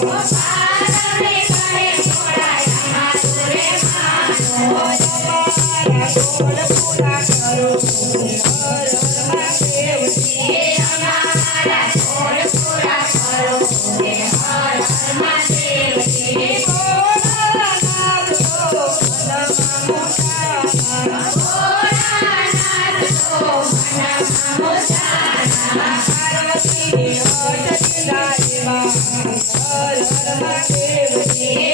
Thank you. Thank you.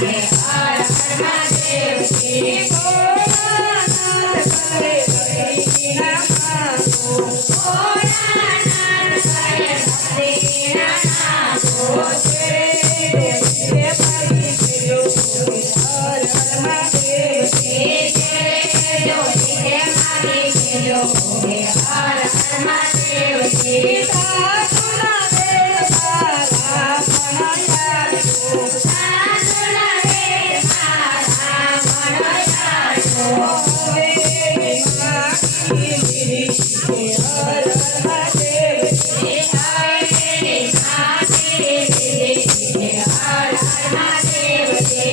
yes. yes.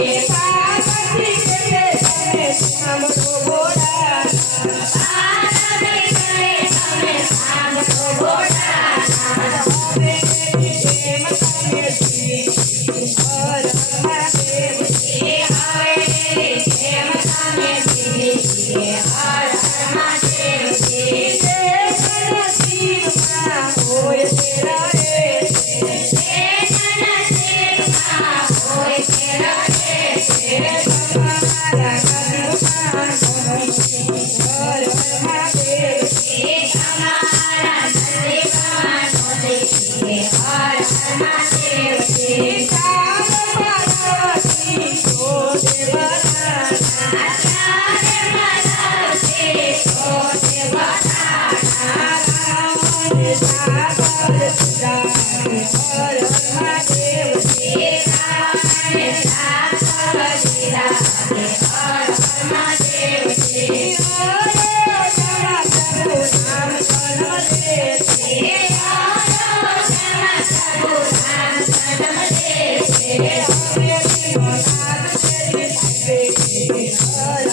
Yes. Hare Yeah.